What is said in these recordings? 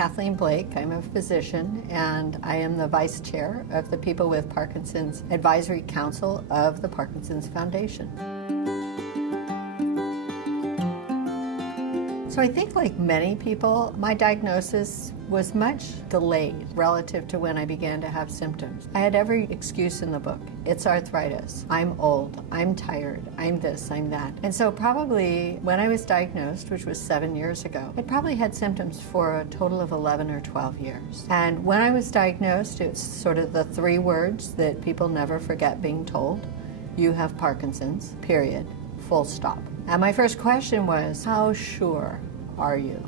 Kathleen Blake. I'm a physician, and I am the vice chair of the People with Parkinson's Advisory Council of the Parkinson's Foundation. So I think, like many people, my diagnosis was much delayed relative to when I began to have symptoms. I had every excuse in the book. It's arthritis, I'm old, I'm tired, I'm this, I'm that. And so probably when I was diagnosed, which was 7 years ago, I probably had symptoms for a total of 11 or 12 years. And when I was diagnosed, it's sort of the 3 words that people never forget being told. You have Parkinson's, period, full stop. And my first question was, how sure are you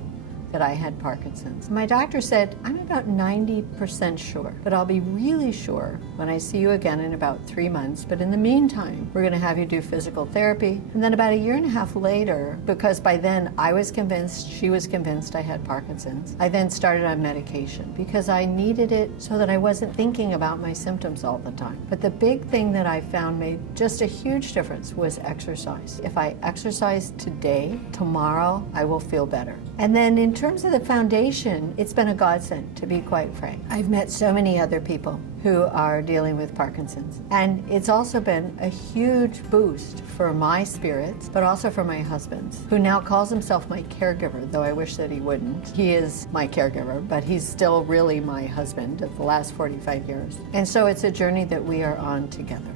that I had Parkinson's? My doctor said, I'm about 90% sure, but I'll be really sure when I see you again in about 3 months. But in the meantime, we're going to have you do physical therapy. And then about 1.5 years later, because by then I was convinced, she was convinced I had Parkinson's, I then started on medication because I needed it so that I wasn't thinking about my symptoms all the time. But the big thing that I found made just a huge difference was exercise. If I exercise today, tomorrow I will feel better. And then in terms of the foundation, it's been a godsend, to be quite frank. I've met so many other people who are dealing with Parkinson's. And it's also been a huge boost for my spirits, but also for my husband's, who now calls himself my caregiver, though I wish that he wouldn't. He is my caregiver, but he's still really my husband of the last 45 years. And so it's a journey that we are on together.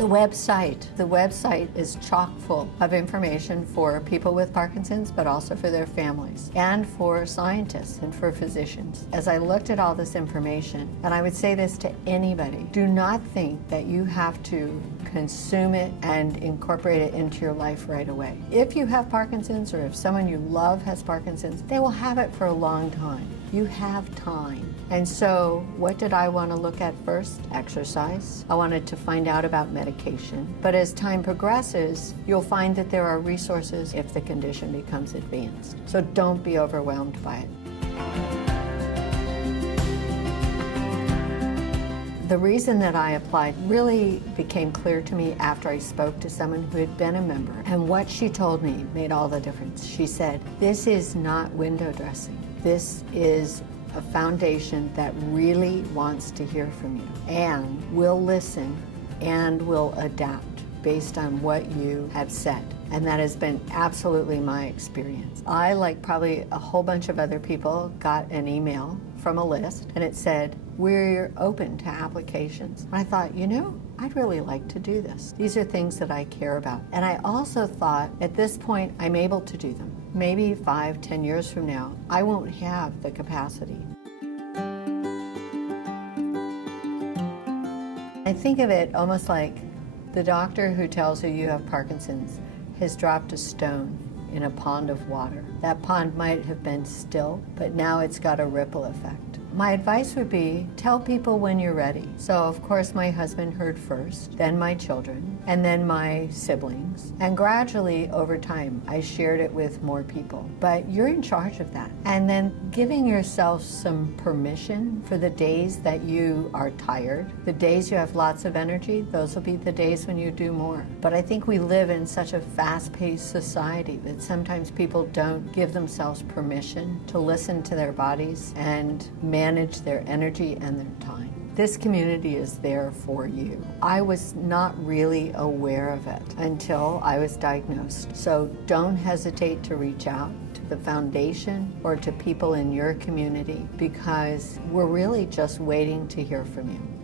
The website is chock full of information for people with Parkinson's, but also for their families, and for scientists and for physicians. As I looked at all this information, and I would say this to anybody, do not think that you have to consume it and incorporate it into your life right away. If you have Parkinson's, or if someone you love has Parkinson's, they will have it for a long time. You have time. And so what did I want to look at first? Exercise. I wanted to find out about medication. But as time progresses, you'll find that there are resources if the condition becomes advanced. So don't be overwhelmed by it. The reason that I applied really became clear to me after I spoke to someone who had been a member. And what she told me made all the difference. She said, this is not window dressing. This is a foundation that really wants to hear from you and will listen and will adapt based on what you have said. And that has been absolutely my experience. I, like probably a whole bunch of other people, got an email from a list and it said, we're open to applications. And I thought, you know, I'd really like to do this. These are things that I care about. And I also thought, at this point, I'm able to do them. Maybe 5-10 years from now, I won't have the capacity. I think of it almost like the doctor who tells you you have Parkinson's has dropped a stone in a pond of water. That pond might have been still, but now it's got a ripple effect. My advice would be, tell people when you're ready. So of course my husband heard first, then my children, and then my siblings. And gradually over time, I shared it with more people. But you're in charge of that. And then giving yourself some permission for the days that you are tired, the days you have lots of energy, those will be the days when you do more. But I think we live in such a fast-paced society that sometimes people don't give themselves permission to listen to their bodies and manage their energy and their time. This community is there for you. I was not really aware of it until I was diagnosed. So don't hesitate to reach out to the foundation or to people in your community because we're really just waiting to hear from you.